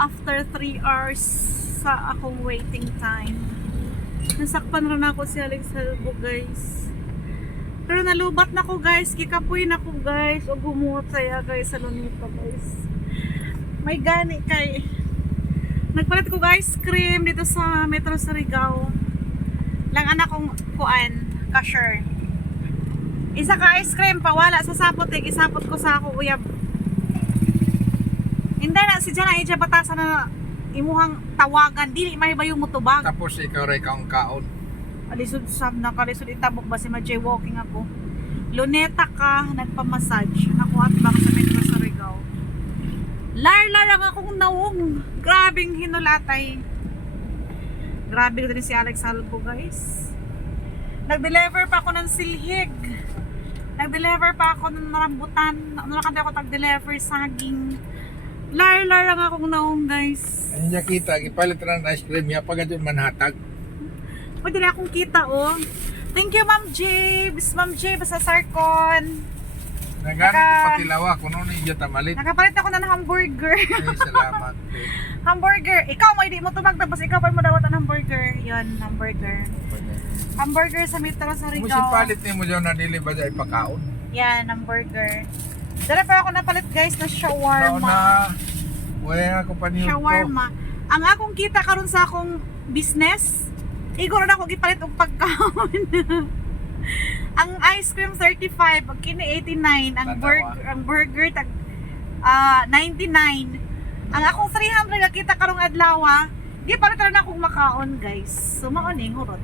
after 3 hours sa akong waiting time. Nasakpan rin ako si Alex Halbo guys. Pero nalubat na ko guys, kikapoy na ko guys, o gumuot saya guys sa lunita guys. May gani kay Nagpalit ko guys cream dito sa Metro Surigao. Lang anak kong kuan, cashier. Isa ka ice cream pawala sa sapot eh, isapot ko sa ako uyab. Hindi na si Jana ija batasan na imuhang tawagan dili mahibayo mo tubag. Tapos ikaw rin kang kaon. Alisod sab na kalisod itabok ba si ma walking ako. Luneta ka nagpa-massage. At bang sa Metro Surigao. Larla lang akong nawong. Grabing hinulatay. Grabe rin si Alex Halpo guys. Nag-deliver pa ako ng silhig. Nag-deliver pa ako ng rambutan. Ano na kasi ako tag-deliver saging. Larla lang akong nawong guys. Ano niya kita, ipalit na ng ice cream niya pag doon manhatag. Pwede na akong kita oh. Thank you Ma'am James. Ma'am James sa Sarcon. Nagano Naka- ko patilawa kung ano niya tamalit. Nakapalit ako ng hamburger. Ay, salamat. hamburger. Ikaw mo, hindi mo tubag tapos ikaw pa mo dawat ng hamburger. Yon, hamburger. Hamburger sa Metro sa Kung si Rigao. palit ni mo dyan na dili ba dyan ipakaon? Yan, hamburger. Dala pa ako napalit guys na shawarma. na, wala ako pa niyo Shawarma. Ang akong kita karon sa akong business, igor na ako gipalit og pagkaon. ang ice cream 35, pag kini 89, ang burger ang burger tag ah 99. Ang akong 300 nga kita karong adlaw, di pa na akong makaon guys. So maoning hurot.